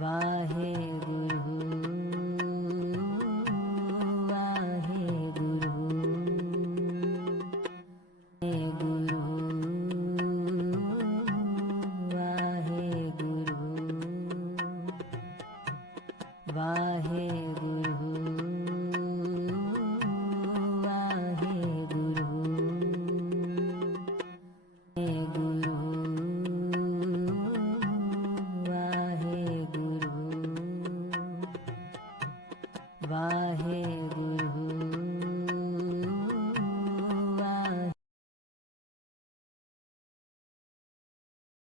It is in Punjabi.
ਵਾਹਿਗੁਰੂ ਵਾਹਿਗੁਰੂ ਵਾਹਿਗੁਰੂ ਵਾਹਿਗੁਰੂ ਵਾਹਿਗੁਰੂ। वाहे गुरु